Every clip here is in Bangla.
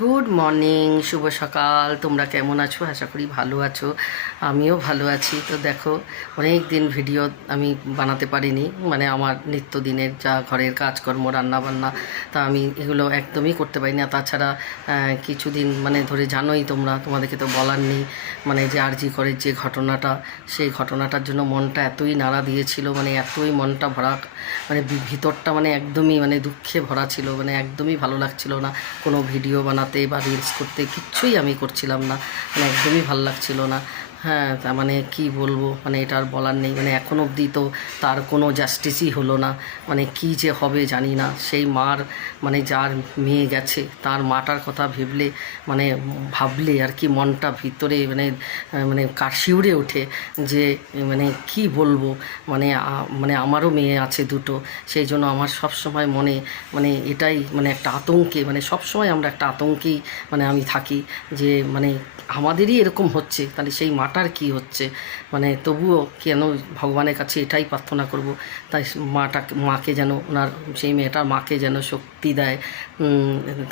গুড মর্নিং শুভ সকাল। তোমরা কেমন আছো? আশা করি ভালো আছো। আমিও ভালো আছি। তো দেখো অনেক দিন ভিডিও আমি বানাতে পারিনি। মানে আমার নিত্যদিনের যা ঘরের কাজকর্ম, রান্নাবান্না, তা আমি এগুলো একদমই করতে পারি না তাছাড়া কিছুদিন মানে ধরে জানোই তোমরা, তোমাদেরকে তো বলার নেই। মানে যে আরজি করের যে ঘটনাটা, সেই ঘটনাটার জন্য মনটা এতই নাড়া দিয়েছিল মানে এতই মনটা ভরা মানে ভিতরটা মানে একদমই মানে দুঃখে ভরা ছিল মানে একদমই ভালো লাগছিল না। কোনো ভিডিও বানাতে বা রিলস করতে কিচ্ছুই আমি করছিলাম না। মানে একদমই ভালো লাগছিল না। হ্যাঁ মানে কি বলব? মানে এটা আর বলার নেই। মানে এখন অবধি তো তার কোনো জাস্টিসই হলো না। মানে কি যে হবে জানি না। সেই মার মানে যার মেয়ে গেছে, তার মাটার কথা ভেবলে মানে ভাবলে আর কি মনটা ভিতরে মানে মানে কাশিউড়ে ওঠে যে মানে কি বলব? মানে মানে আমারও মেয়ে আছে দুটো। সেই জন্য আমার সব সময় মনে মানে এটাই মানে একটা আতঙ্কে মানে সব সময় আমরা একটা আতঙ্কেই মানে আমি থাকি যে মানে আমাদেরই এরকম হচ্ছে। তাহলে সেই মাটার কি হচ্ছে? মানে তবুও কেন ভগবানের কাছে এটাই প্রার্থনা করব? তাই মাটাকে, মাকে যেন ওনার, সেই মেয়েটার মাকে যেন শক্তি দেয়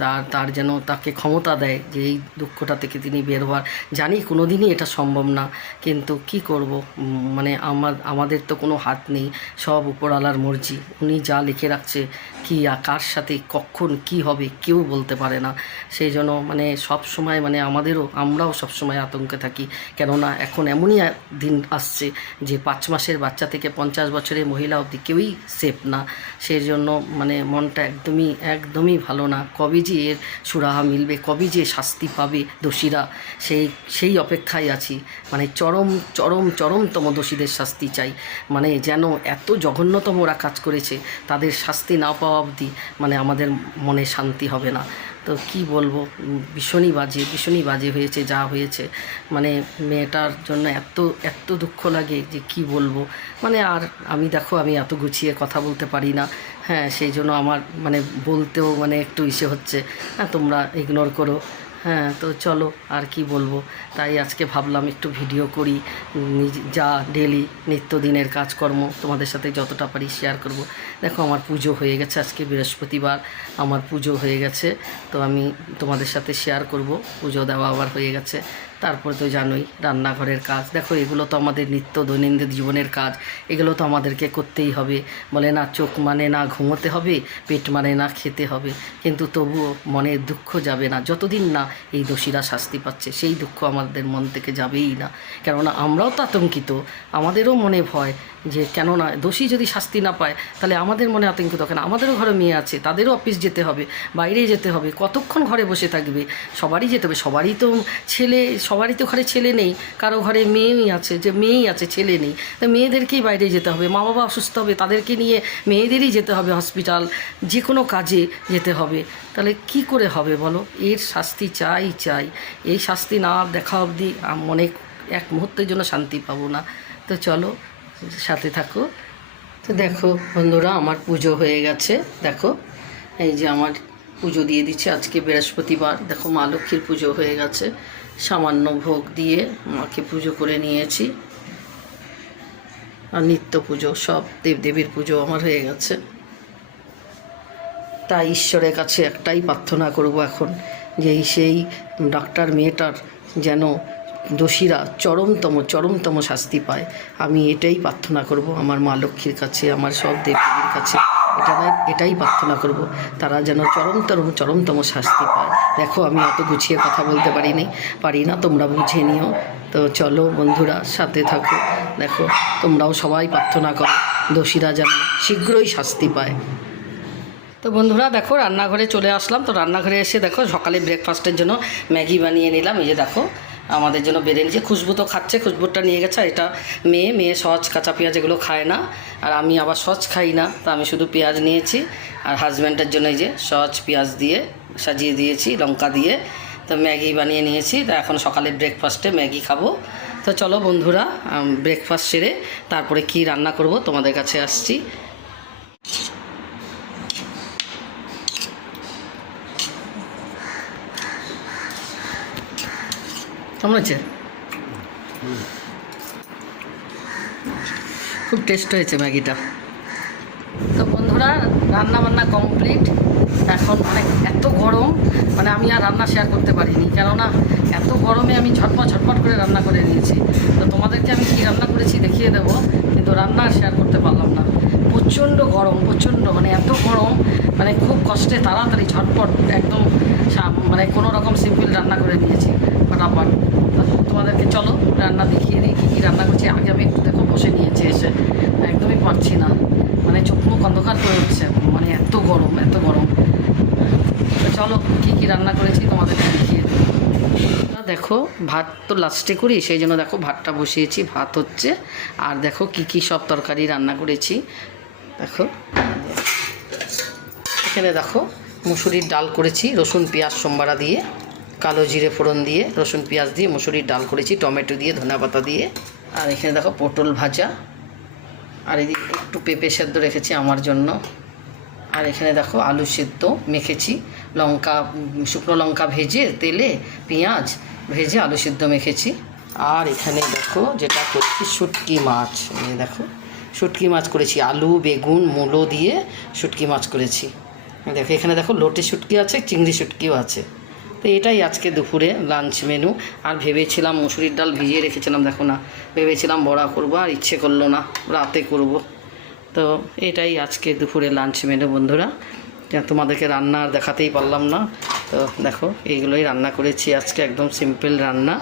তার তার যেন তাকে ক্ষমতা দেয় যে এই দুঃখটা থেকে তিনি বের হওয়ার। জানি কোনো দিনই এটা সম্ভব না, কিন্তু কি করব? মানে আমার, আমাদের তো কোনো হাত নেই, সব উপরওয়ালার মর্জি। উনি যা লিখে রাখছে, কি কার সাথে, কখন কি হবে কেউ বলতে পারে না। সেই জন্য মানে সব সময় মানে আমাদেরও, আমরাও সব সময় আতঙ্কে থাকি। কেননা এখন এমনই দিন আসছে যে পাঁচ মাসের বাচ্চা থেকে পঞ্চাশ বছরের মহিলা অবধি কেউই সেফ না। সেই জন্য মানে মনটা একদমই একদমই ভালো না। কবে যে এর সুরাহা মিলবে, কবে যে শাস্তি পাবে দোষীরা, সেই সেই অপেক্ষায় আছি। মানে চরম চরম, চরমতম দোষীদের শাস্তি চাই। মানে যেন এত জঘন্যতম ওরা কাজ করেছে, তাদের শাস্তি না পাওয়া অবধি মানে আমাদের মনে শান্তি হবে না। তো কি বলব? ভীষণই বাজে ভীষণই বাজে হয়েছে, যা হয়েছে। মানে মেয়েটার জন্য এত এত দুঃখ লাগে যে কি বলব? মানে আর আমি দেখো, আমি এত গুছিয়ে কথা বলতে পারি না। হ্যাঁ সেই জন্য আমার মানে বলতেও মানে একটু ইসে হচ্ছে। হ্যাঁ তোমরা ইগনোর করো। হ্যাঁ তো চলো আর কি বলব। তাই আজকে ভাবলাম একটু ভিডিও করি যা ডেলি নিত্যদিনের কাজকর্ম তোমাদের সাথে যতটা পারি শেয়ার করব। দেখো, আমার পুজো হয়ে গেছে আজকে বৃহস্পতিবার, আমার পুজো হয়ে গেছে, তো আমি তোমাদের সাথে শেয়ার করব। পুজো দেওয়া আবার হয়ে গেছে। তারপরে তো জানোই রান্নাঘরের কাজ। দেখো, এগুলো তো আমাদের নিত্য দৈনন্দিন জীবনের কাজ। এগুলো তো আমাদেরকে করতেই হবে। বলে না, চোখ মানে না ঘুমোতে হবে, পেট মানে না খেতে হবে। কিন্তু তবুও মনের দুঃখ যাবে না। যতদিন না এই দোষীরা শাস্তি পাচ্ছে, সেই দুঃখ আমাদের মন থেকে যাবেই না। কেননা আমরাও তো আতঙ্কিত। আমাদেরও মনে ভয় যে, কেননা দোষী যদি শাস্তি না পায়, তাহলে আমাদের মনে আতঙ্কিত কেন? আমাদেরও ঘরে মেয়ে আছে, তাদেরও অফিস যেতে হবে, বাইরে যেতে হবে, কতক্ষণ ঘরে বসে থাকবে? সবারই যেতে হবে। সবারই তো ছেলে সবারই তো ঘরে ছেলে নেই, কারও ঘরে মেয়েই আছে, যে মেয়েই আছে, ছেলে নেই। তো মেয়েদেরকেই বাইরে যেতে হবে, মা বাবা অসুস্থ হবে, তাদেরকে নিয়ে মেয়েদেরই যেতে হবে হসপিটাল যে কোনো কাজে যেতে হবে। তাহলে কি করে হবে বলো? এর শাস্তি চাই চাই। এই শাস্তি না দেখা অবধি মনে এক মুহূর্তের জন্য শান্তি পাবো না। তো চলো, সাথে থাকো। তো দেখো বন্ধুরা, আমার পুজো হয়ে গেছে। দেখো, এই যে আমার পুজো দিয়ে দিচ্ছে আজকে বৃহস্পতিবার। দেখো মা লক্ষ্মীর পুজো হয়ে গেছে। সামান্য ভোগ দিয়ে মাকে পুজো করে নিয়েছি। আর নিত্য পুজো, সব দেবদেবীর পুজো আমার হয়ে গেছে। তাই ঈশ্বরের কাছে একটাই প্রার্থনা করব এখন, যে সেই ডাক্তার মেয়েটার যেন দোষীরা চরমতম চরমতম শাস্তি পায়। আমি এটাই প্রার্থনা করব আমার মা লক্ষ্মীর কাছে, আমার সব দেবদেবীর কাছে। এটা এটাই প্রার্থনা করব। তারা যেন চরমতম চরমতম শাস্তি পায়। দেখো, আমি অত গুছিয়ে কথা বলতে পারিনি, পারি না, তোমরা বুঝে নিও। তো চলো বন্ধুরা, সাথে থাকো। দেখো, তোমরাও সবাই প্রার্থনা করো, দোষীরা যেন শীঘ্রই শাস্তি পায়। তো বন্ধুরা, দেখো, রান্নাঘরে চলে আসলাম। তো রান্নাঘরে এসে দেখো, সকালে ব্রেকফাস্টের জন্য ম্যাগি বানিয়ে নিলাম। এই যে দেখো আমাদের জন্য বেড়ে নিয়েছে। খুশবু তো খাচ্ছে, খুশবুটা নিয়ে গেছে। এটা মেয়ে মেয়ে সস কাঁচা পেঁয়াজ এগুলো খায় না। আর আমি আবার সস খাই না, তা আমি শুধু পেঁয়াজ নিয়েছি। আর হাজব্যান্ডের জন্য এই যে সস পেঁয়াজ দিয়ে সাজিয়ে দিয়েছি, লঙ্কা দিয়ে। তো ম্যাগি বানিয়ে নিয়েছি। তো এখন সকালে ব্রেকফাস্টে ম্যাগি খাব। তো চলো বন্ধুরা ব্রেকফাস্ট সেরে তারপরে কি রান্না করব তোমাদের কাছে আসছি। কেমন হয়েছে? খুব টেস্ট হয়েছে ম্যাগিটা। তো বন্ধুরা রান্না বান্না কমপ্লিট এখন মানে এত গরম মানে আমি আর রান্না শেয়ার করতে পারিনি। কেননা, এত গরমে আমি ঝটপট ঝটপট করে রান্না করে নিয়েছি। তো তোমাদেরকে আমি কী রান্না করেছি দেখিয়ে দেবো, কিন্তু রান্না শেয়ার করতে পারলাম না। প্রচণ্ড গরম, প্রচণ্ড মানে এত গরম মানে কষ্টে তাড়াতাড়ি ঝটপট একদম মানে কোনো রকম সিম্পল রান্না করে নিয়েছি, ফটাফট। তোমাদেরকে চলো, রান্না দেখিয়ে দিই, কী কী রান্না করছি। আগে আমি একটু দেখো, বসে নিয়েছি এসে। একদমই পারছি না। মানে চোখ মুখ অন্ধকার করে উঠছে মানে এত গরম এত গরম। চলো, কী কী রান্না করেছি তোমাদেরকে দেখিয়ে দেখো, ভাত তো লাস্টে করি, সেই জন্য দেখো ভাতটা বসিয়েছি। ভাত হচ্ছে, আর দেখো কি কি সব তরকারি রান্না করেছি। দেখো। এখানে দেখো মুসুরির ডাল করেছি, রসুন, পেঁয়াজ সোমবারা দিয়ে, কালো জিরে ফোড়ন দিয়ে, রসুন, পেঁয়াজ দিয়ে মুসুরির ডাল করেছি, টমেটো দিয়ে, ধনে পাতা দিয়ে। আর এখানে দেখো পটল ভাজা। আর এদিকে একটু পেঁপে সেদ্ধ রেখেছি আমার জন্য। আর এখানে দেখো আলু সেদ্ধ মেখেছি। লঙ্কা শুকনো লঙ্কা ভেজে, তেলে পেঁয়াজ ভেজে আলু সেদ্ধ মেখেছি। আর এখানে দেখো যেটা করছি, শুটকি মাছ। দেখো, শুটকি মাছ করেছি, আলু, বেগুন, মূলো দিয়ে শুটকি মাছ করেছি। দেখো, এখানে দেখো লোটে শুটকি আছে, চিংড়ি শুটকিও আছে। তো এটাই আজকে দুপুরে লাঞ্চ মেনু আর ভেবেছিলাম মুসুরির ডাল ভিজিয়ে রেখেছিলাম, দেখো না। ভেবেছিলাম বড়া করব, আর ইচ্ছে করল না, রাতে করব। তো এটাই আজকে দুপুরে লাঞ্চ মেনু বন্ধুরা। তোমাদেরকে রান্না আর দেখাতেই পারলাম না। তো দেখো, এইগুলোই রান্না করেছি আজকে, একদম সিম্পল রান্না।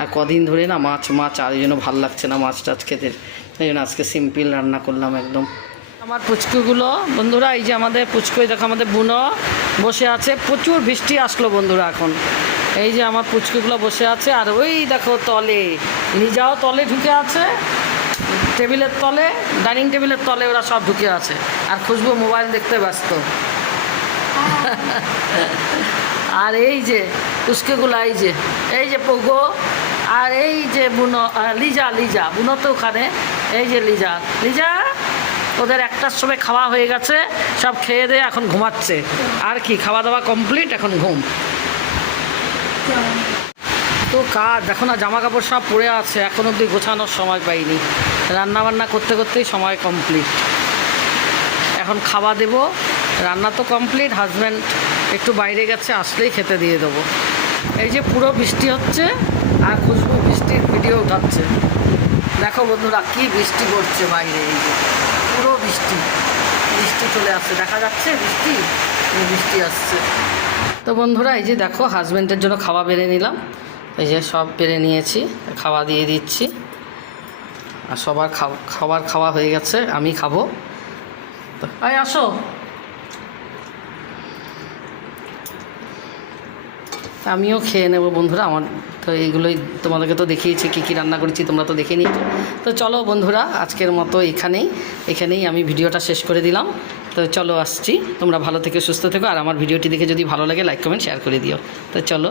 আর কদিন ধরে না মাছ মাছ, আর জন্য ভালো লাগছে না মাছ টাছ খেতে। এই জন্য আজকে সিম্পল রান্না করলাম একদম। আমার পুচকুগুলো। বন্ধুরা, এই যে আমাদের পুচকুই দেখো আমাদের বুনো বসে আছে। প্রচুর বৃষ্টি আসলো বন্ধুরা এখন। এই যে আমার পুচকুগুলো বসে আছে, আর ওই দেখো তলে লিজাও তলে ঢুকে আছে, টেবিলের তলে, ডাইনিং টেবিলের তলে ওরা সব ঢুকে আছে। আর খুশবু মোবাইল দেখতে ব্যস্ত। আর এই যে পুচকুগুলো, এই যে এই যে পোগো, আর এই যে বুনো লিজা লিজা, বুনো তো ওখানে, এই যে লিজা। লিজা ওদের একটার সময় খাওয়া হয়ে গেছে, সব খেয়ে দিয়ে এখন ঘুমাচ্ছে। আর কি খাওয়া দাওয়া কমপ্লিট এখন ঘুম। তো কাজ, দেখো না জামা কাপড় সব পড়ে আছে, এখন অবধি গোছানোর সময় পাইনি। রান্না বান্না করতে করতেই সময় কমপ্লিট এখন খাওয়া দেব, রান্না তো কমপ্লিট হাজব্যান্ড একটু বাইরে গেছে, আসলেই খেতে দিয়ে দেবো। এই যে পুরো বৃষ্টি হচ্ছে, আর খুশবু বৃষ্টির ভিডিও উঠাচ্ছে। দেখো বন্ধুরা, কি বৃষ্টি পড়ছে বাইরে, এই যে। বৃষ্টি বৃষ্টি চলে আসছে, দেখা যাচ্ছে বৃষ্টি বৃষ্টি আসছে। তো বন্ধুরা, এই যে দেখো হাজব্যান্ডের জন্য খাওয়া বেড়ে নিলাম। এই যে সব বেড়ে নিয়েছি, খাওয়া দিয়ে দিচ্ছি। আর সবার খাবার খাওয়া হয়ে গেছে, আমি খাব। আয় আসো। আমিও খেয়ে নেব বন্ধুরা, আমার তো এইগুলোই তোমাদেরকে তো দেখিয়েছি, কী কী রান্না করেছি তোমরা তো দেখে নিয়েছো। তো চলো বন্ধুরা, আজকের মতো এখানেই এখানেই আমি ভিডিওটা শেষ করে দিলাম। তো চলো আসছি, তোমরা ভালো থেকে, সুস্থ থেকো, আর আমার ভিডিওটি দেখে যদি ভালো লাগে লাইক কমেন্ট শেয়ার করে দিও। তো চলো।